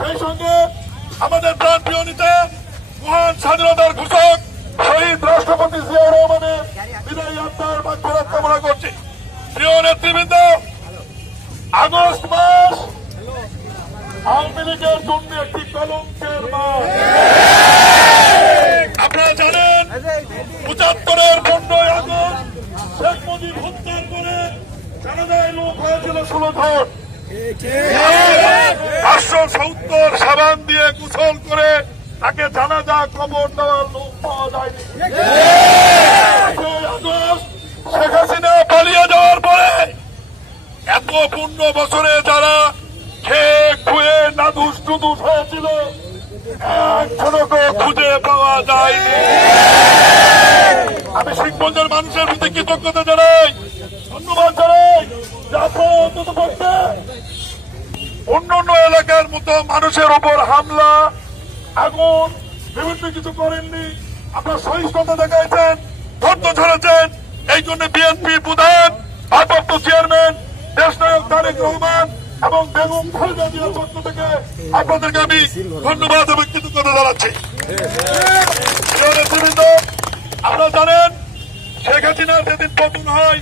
সেই সঙ্গে আমাদের প্রাণপ্রিয় নেতা মহান স্বাধীনতার ঘোষক শহীদ রাষ্ট্রপতি জিয়া রহমানের বিদায়ী আত্মার মাগফিরাত কামনা করছি। প্রিয় নেতৃবৃন্দ, আগস্ট মাস আওয়ামী লীগের জন্য একটি কলঙ্কের মাস। আপনারা জানেন ৭৫-এর 15ই আগস্ট শেখ মুজিব হত্যার পরে জানাজায় লোক হয়েছিল 16 জন। 570 সাবান দিয়ে গোসল করে তাকে জানাজা কবর দেওয়ার লোক পাওয়া যায়নি। আগস্ট শেখ হাসিনা পালিয়ে যাওয়ার পরে এত 15 বছরে যারা খেয়ে খুয়ে নাদুস টুদুস হয়েছিল একজনকে খুঁজে পাওয়া যায়নি। আমি শিখগঞ্জের মানুষের প্রতি কৃতজ্ঞতা জানাই, ধন্যবাদ জানাই যে আপনারা অন্তত পক্ষে অন্যান্য এলাকার মতো মানুষের উপর হামলা, আগুন, বিভিন্ন কিছু করেননি। আপনারা সহিষ্ণুতা দেখাইছেন, ধৈর্য ধরেছেন। এই জন্য বিএনপি প্রধান, ভারপ্রাপ্ত চেয়ারম্যান দেশনায়ক তারেক রহমান এবং বেগম খালেদা জিয়ার পক্ষ থেকে আপনাদেরকে আমি ধন্যবাদ এবং কৃতজ্ঞতা জানাচ্ছি। আপনারা জানেন শেখ হাসিনার যেদিন পতন হয়